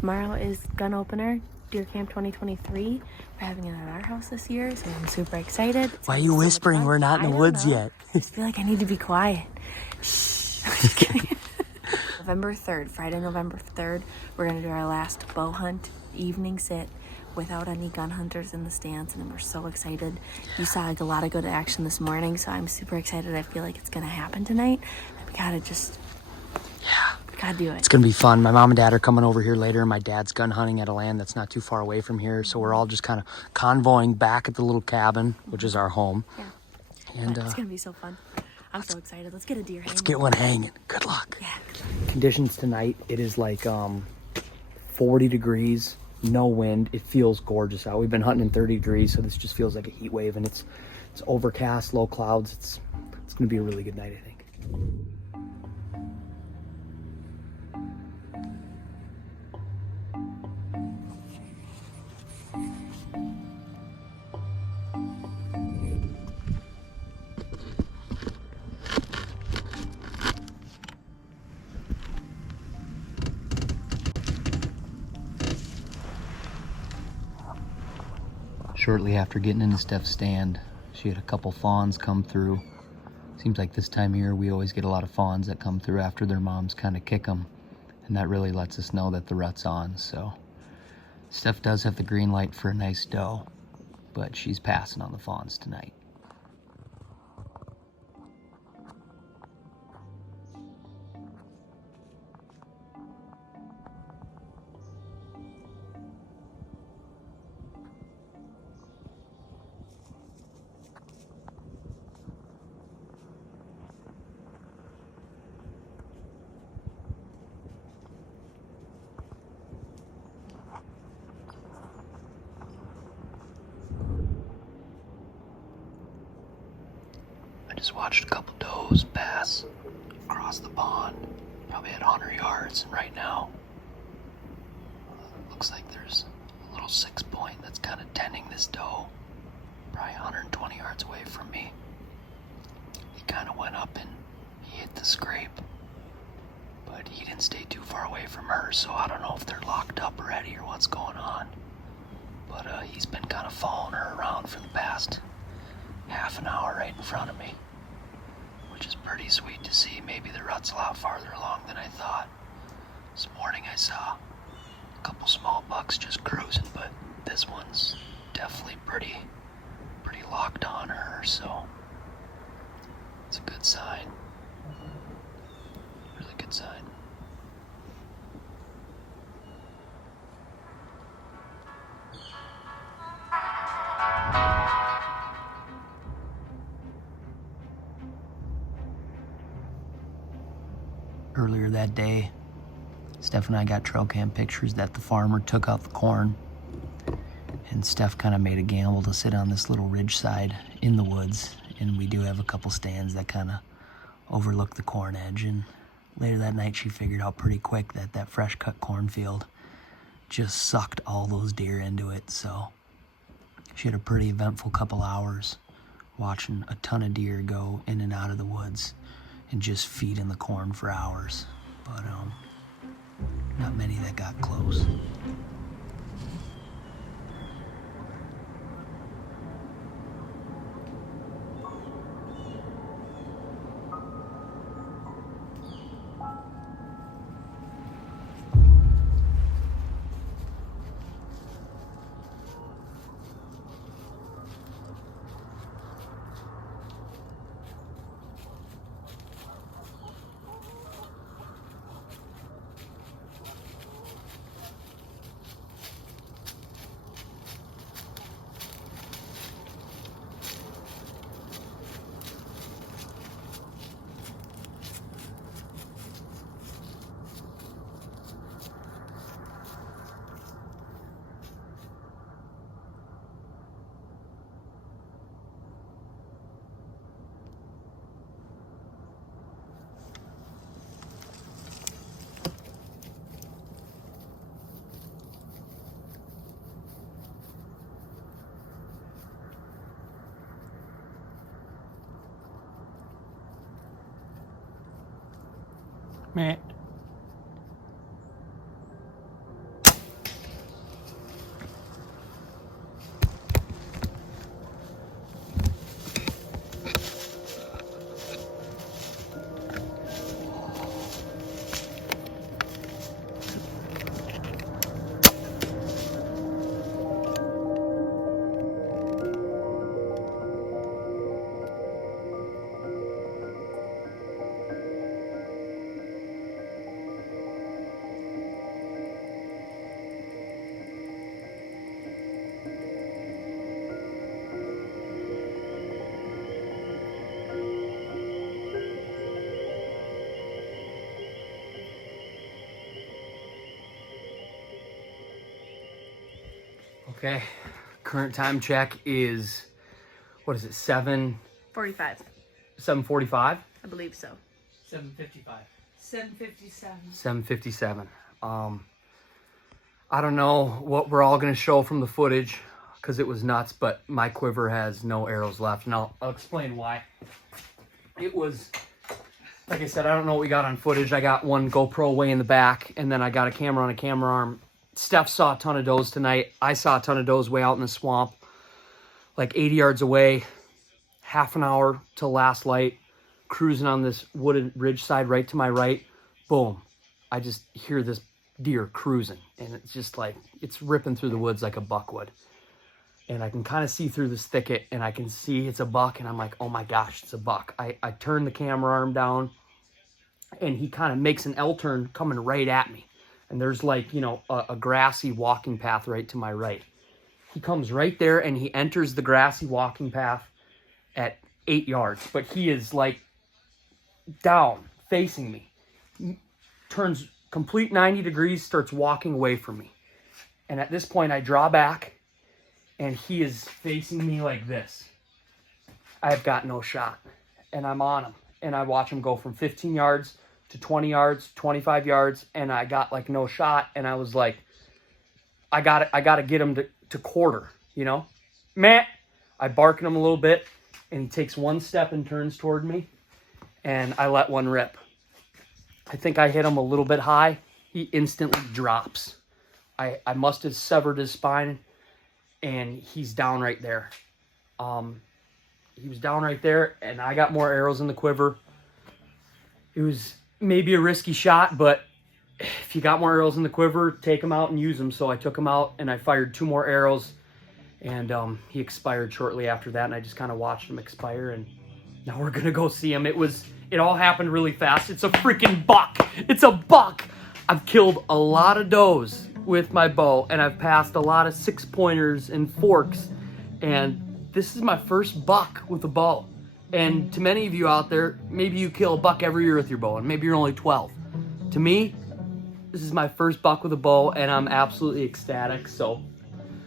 Tomorrow is gun opener, Deer Camp 2023. We're having it at our house this year, so I'm super excited. Why are you whispering? We're not in the woods yet. I just feel like I need to be quiet. Shh. I'm just kidding. November 3rd, Friday, November 3rd, we're going to do our last bow hunt evening sit without any gun hunters in the stands, and we're so excited. You saw like a lot of good action this morning, so I'm super excited. I feel like it's going to happen tonight. We gotta do it. It's gonna be fun. My mom and dad are coming over here later. My dad's gun hunting at a land that's not too far away from here, so we're all just kind of convoying back at the little cabin, which is our home. Yeah. And it's gonna be so fun. I'm so excited. Let's get a deer hanging. Let's get one hanging. Good luck. Yeah. Conditions tonight, it is like 40 degrees, no wind. It feels gorgeous out. We've been hunting in 30 degrees, so this just feels like a heat wave, and it's overcast, low clouds. It's gonna be a really good night, I think. Shortly after getting into Steph's stand, she had a couple fawns come through. Seems like this time of year we always get a lot of fawns that come through after their moms kind of kick them, and that really lets us know that the rut's on. So Steph does have the green light for a nice doe, but she's passing on the fawns tonight. Just watched a couple does pass across the pond, probably at 100 yards, and right now looks like there's a little 6-point that's kind of tending this doe, probably 120 yards away from me. He kind of went up and he hit the scrape, but he didn't stay too far away from her, so I don't know if they're locked up already or what's going on, but he's been kind of following her around for the past half an hour right in front of me, which is pretty sweet to see. Maybe the rut's a lot farther along than I thought. This morning I saw a couple small bucks just cruising, but this one's definitely pretty locked on her, so it's a good sign. Really good sign. Earlier that day, Steph and I got trail cam pictures that the farmer took out the corn, and Steph kind of made a gamble to sit on this little ridge side in the woods, and we do have a couple stands that kind of overlook the corn edge, and later that night she figured out pretty quick that that fresh cut cornfield just sucked all those deer into it, so she had a pretty eventful couple hours watching a ton of deer go in and out of the woods and just feeding the corn for hours, but not many that got close. Meh. Okay, current time check is, what is it, 45. 7:45? I believe so. 7:55. 7:57. 7:57. I don't know what we're all gonna show from the footage because it was nuts, but my quiver has no arrows left, and I'll explain why. It was, like I said, I don't know what we got on footage. I got one GoPro way in the back, and then I got a camera on a camera arm. Steph saw a ton of does tonight. I saw a ton of does way out in the swamp, like 80 yards away, half an hour till last light, cruising on this wooded ridge side right to my right. Boom. I just hear this deer cruising, and it's just like, it's ripping through the woods like a buck would. And I can kind of see through this thicket, and I can see it's a buck, and I'm like, oh my gosh, it's a buck. I turn the camera arm down, and he kind of makes an L-turn coming right at me. And there's like, you know, a grassy walking path right to my right. He comes right there, and he enters the grassy walking path at 8 yards. But he is like down, facing me. Turns complete 90 degrees, starts walking away from me. And at this point, I draw back, and he is facing me like this. I've got no shot. And I'm on him. And I watch him go from 15 yards to 20 yards, 25 yards, and I got like no shot. And I was like, I gotta get him to quarter, you know? Meh. I bark at him a little bit, and he takes one step and turns toward me, and I let one rip. I think I hit him a little bit high. He instantly drops. I must have severed his spine, and he's down right there. He was down right there, and I got more arrows in the quiver. It was maybe a risky shot, but if you got more arrows in the quiver, take them out and use them. So I took them out, and I fired 2 more arrows, and he expired shortly after that, and I just kind of watched him expire, and now we're going to go see him. It all happened really fast. It's a freaking buck. It's a buck. I've killed a lot of does with my bow, and I've passed a lot of 6-pointers and forks, and this is my first buck with a bow. And to many of you out there, maybe you kill a buck every year with your bow, and maybe you're only 12. To me, this is my first buck with a bow, and I'm absolutely ecstatic. So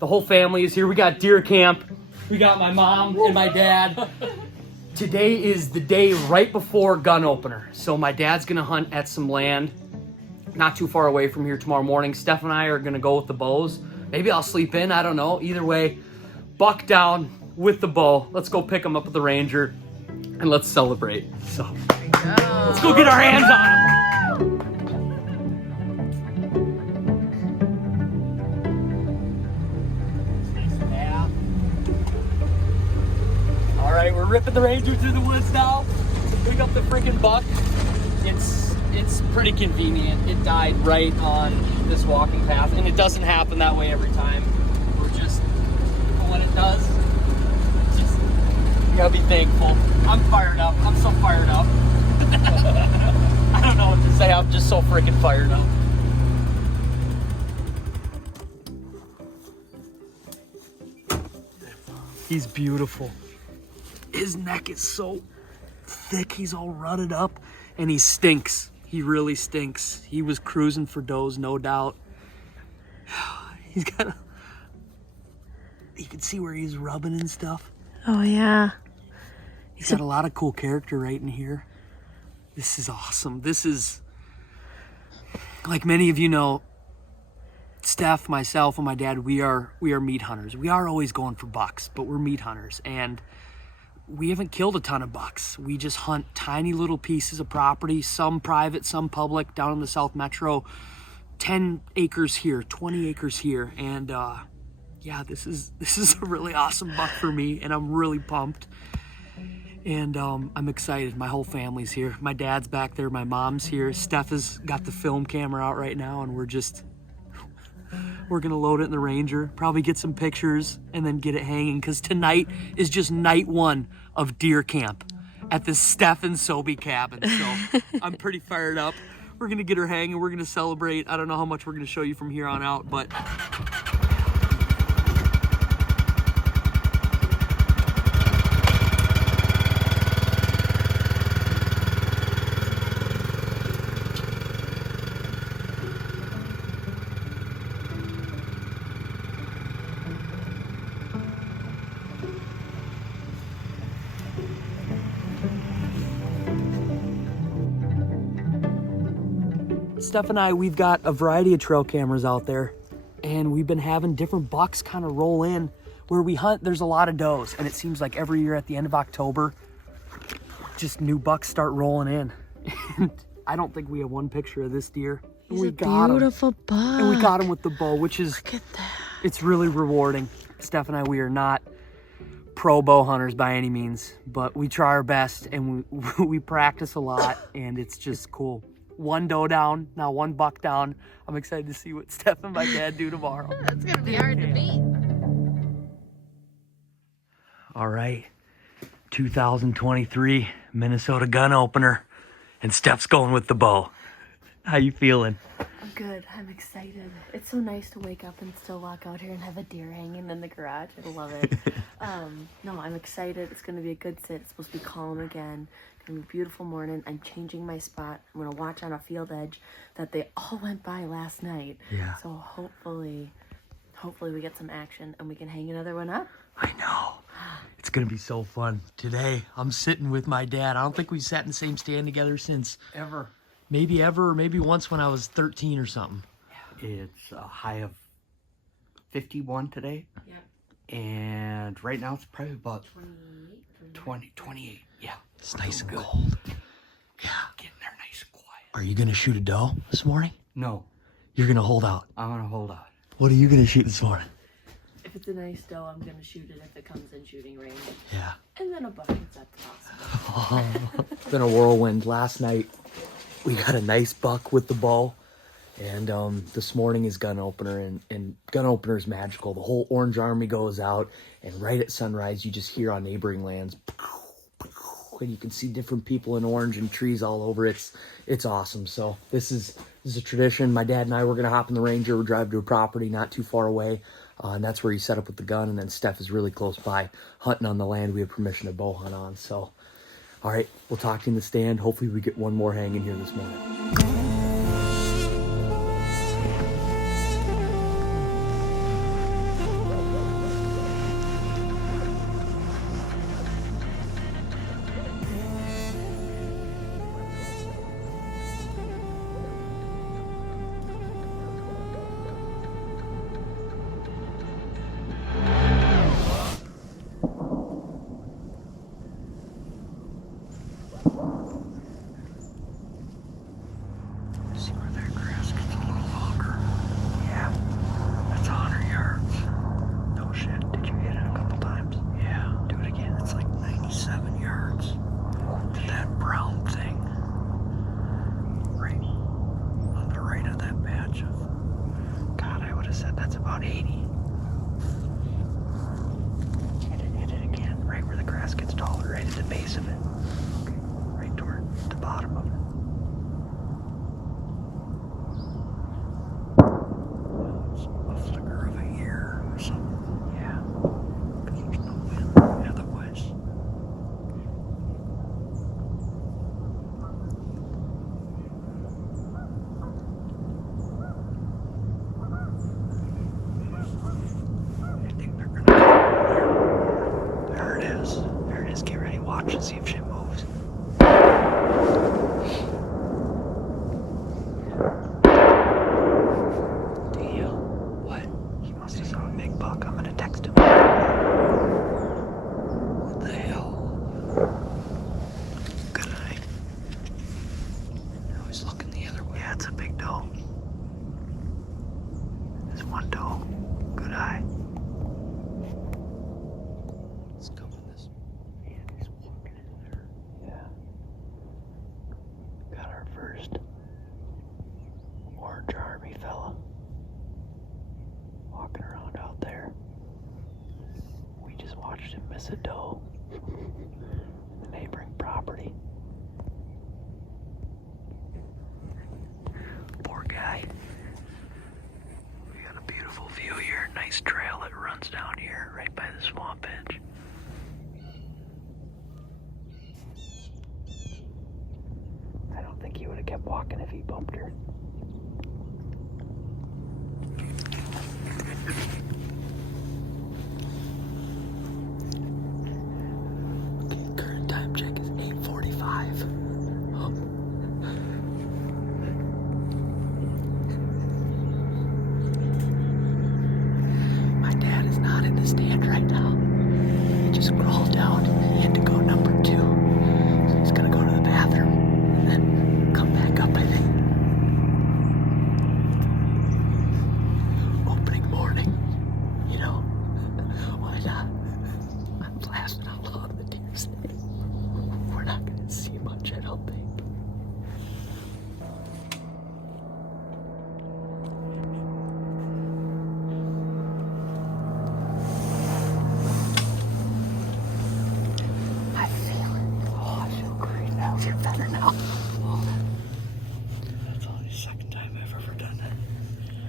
the whole family is here. We got deer camp. We got my mom and my dad. Today is the day right before gun opener. So my dad's gonna hunt at some land not too far away from here tomorrow morning. Steph and I are gonna go with the bows. Maybe I'll sleep in, I don't know. Either way, buck down with the bow. Let's go pick him up at the Ranger, and let's celebrate. So let's go get our hands on him. All right, we're ripping the Ranger through the woods now. Pick up the freaking buck. It's pretty convenient. It died right on this walking path, and it doesn't happen that way every time. We're just, when it does, just, you gotta be thankful. I'm fired up. I'm so fired up. I don't know what to say. I'm just so freaking fired up. He's beautiful. His neck is so thick. He's all rutted up, and he stinks. He really stinks. He was cruising for does, no doubt. He's got a... You can see where he's rubbing and stuff. Oh, yeah. He's got a lot of cool character right in here. This is awesome. This is, like many of you know, Steph, myself, and my dad, we are meat hunters. We are always going for bucks, but we're meat hunters. And we haven't killed a ton of bucks. We just hunt tiny little pieces of property, some private, some public, down in the South Metro. 10 acres here, 20 acres here. And yeah, this is a really awesome buck for me, and I'm really pumped. And I'm excited. My whole family's here. My dad's back there. My mom's here. Steph has got the film camera out right now, and we're gonna load it in the Ranger, probably get some pictures, and then get it hanging, because tonight is just night 1 of deer camp at the Steph and Sobi cabin. So I'm pretty fired up. We're gonna get her hanging. We're gonna celebrate. I don't know how much we're gonna show you from here on out, but Steph and I, we've got a variety of trail cameras out there, and we've been having different bucks kind of roll in. Where we hunt, there's a lot of does, and it seems like every year at the end of October, just new bucks start rolling in. And I don't think we have one picture of this deer. He's we a got beautiful buck. And we got him with the bow, which is, Look at that. it's really rewarding. Steph and I, we are not pro bow hunters by any means, but we try our best, and we practice a lot, and it's just cool. One doe down, now one buck down. I'm excited to see what Steph and my dad do tomorrow. That's gonna be hard to beat. All right, 2023 Minnesota gun opener, and Steph's going with the bow. How you feeling? I'm good. I'm excited. It's so nice to wake up and still walk out here and have a deer hanging in the garage. I love it. No, I'm excited. It's going to be a good sit. It's supposed to be calm again. It's going to be a beautiful morning. I'm changing my spot. I'm going to watch on a field edge that they all went by last night. Yeah. So hopefully we get some action and we can hang another one up. I know. It's going to be so fun. Today, I'm sitting with my dad. I don't think we've sat in the same stand together since maybe once when I was 13 or something. It's a high of 51 today. Yeah. And right now it's probably about 28. Yeah. It's nice and cold. Yeah. Getting there nice and quiet. Are you going to shoot a doe this morning? No, You're going to hold out. I'm going to hold out. What are you going to shoot this morning? If it's a nice doe, I'm going to shoot it if it comes in shooting range. Yeah. And then a buck if that's possible. It's been a whirlwind. Last night, we got a nice buck with the bow. And this morning is gun opener, and gun opener is magical. The whole Orange Army goes out, and right at sunrise, you just hear on neighboring lands, and you can see different people in orange and trees all over. It's awesome. So this is a tradition. My dad and I were gonna hop in the Ranger. We drive to a property not too far away, and that's where he set up with the gun. And then Steph is really close by, hunting on the land we have permission to bow hunt on. So, all right, we'll talk to you in the stand. Hopefully, we get one more hanging here this morning. See where that grass gets a little longer? Yeah. That's 100 yards. No shit. Did you hit it a couple times? Yeah. Do it again. It's like 97 yards. To that brown thing. Right on the right of that patch of... God, I would have said that's about 80. Hit it again. Right where the grass gets taller. Right at the base of it. Okay. Right toward the bottom of it. A flicker of a ear or something. Yeah. Because there's no wind otherwise. I think they're gonna come there. There it is. There it is. Get ready. Watch and see if shit moves. Deal. What? He must have saw a big buck. I'm gonna text him. What the hell? Good eye. Now he's looking the other way. Yeah, it's a big doe. There's one doe. Good eye. It's coming this way. Yeah, he's walking in there. Yeah. Got our first Orange Army fella. Walking around out there. We just watched him miss a doe in the neighboring property. Poor guy. We got a beautiful view here. Nice trail that runs down here right by the swamp edge. I don't think he would have kept walking if he bumped her. Current time check is 8:45. better now. That's only the second time I've ever done that.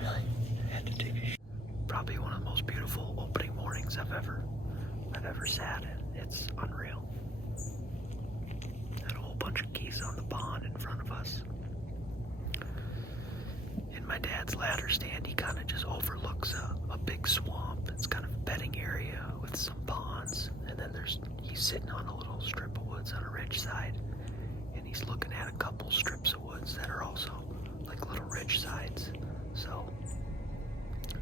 Really? I had to take a shit. Probably one of the most beautiful opening mornings I've ever sat in. It's unreal. Had a whole bunch of geese on the pond in front of us. In my dad's ladder stand, he kind of just overlooks a big swamp. It's kind of a bedding area with some ponds, and then he's sitting on a little strip of woods on a ridge side, and he's looking at a couple strips of woods that are also like little ridge sides. So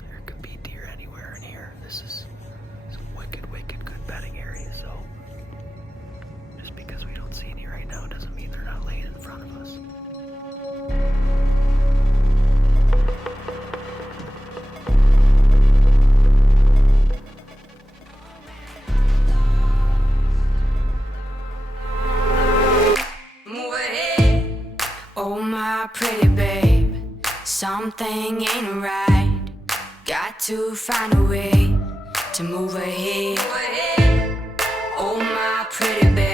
there could be deer anywhere in here. This is some wicked good bedding area. So just because we don't see any right now doesn't mean they're not laying in front of us. Oh my pretty babe, something ain't right. Got to find a way to move ahead. Oh my pretty babe.